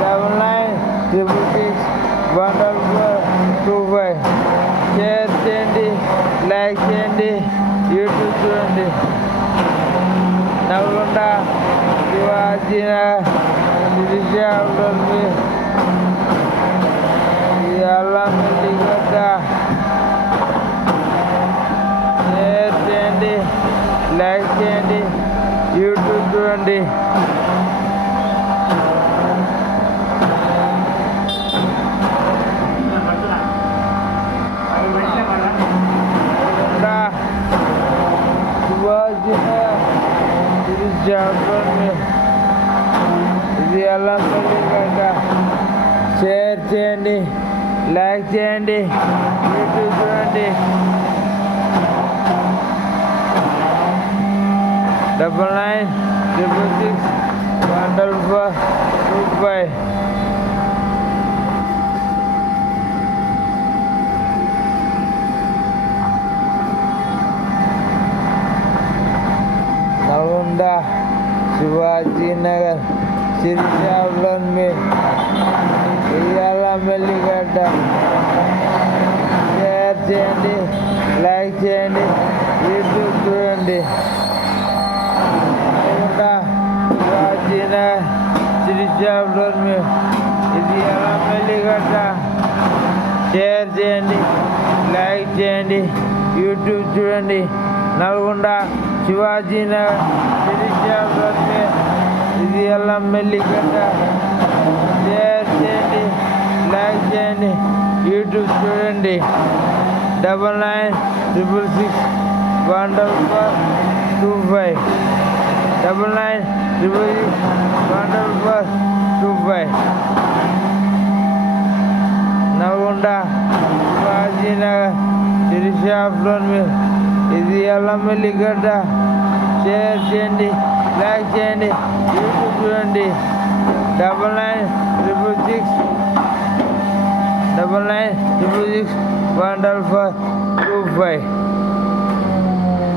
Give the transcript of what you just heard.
9966 share చేయండి, like చేయండి, YouTube చూడండి. నల్గొండ శివాజీ శ్రీశాంతి అల్లంగడ్డ షేర్ చేయండి, లైక్ చేయండి, యూట్యూబ్ చూడండి. శివాజీ ఇది అల్లంగడ్డ షేర్ చేయండి, లైక్ చేయండి, యూట్యూబ్ చూడండి. 9966 नलगोंडा शिवाजी नगर श्रीशांत में మెల్లిగడ్డ షేర్ చేయండి, లైక్ చేయండి, యూట్యూబ్ చూడండి. శివాజీ నగర్ శ్రీశాంత్ ఇది మెల్లిగడ్డ షేర్ చేయండి, లైక్ చేయండి, యూట్యూబ్ చూడండి. నల్గొండ శివాజీ నగర్ శ్రీశాంత్ ఇది మెల్లిగడ్డ షేర్ చేయండి, లైక్ చేయండి, యూట్యూబ్ చూడండి. 9966 9966 నల్గొండ శివాజీ నగర్ శ్రీశాంత్ ఇది మెల్లిగడ్డ షేర్ చేయండి, లైక్ చేయండి, యూట్యూబ్ చూడండి. 9966 9966 155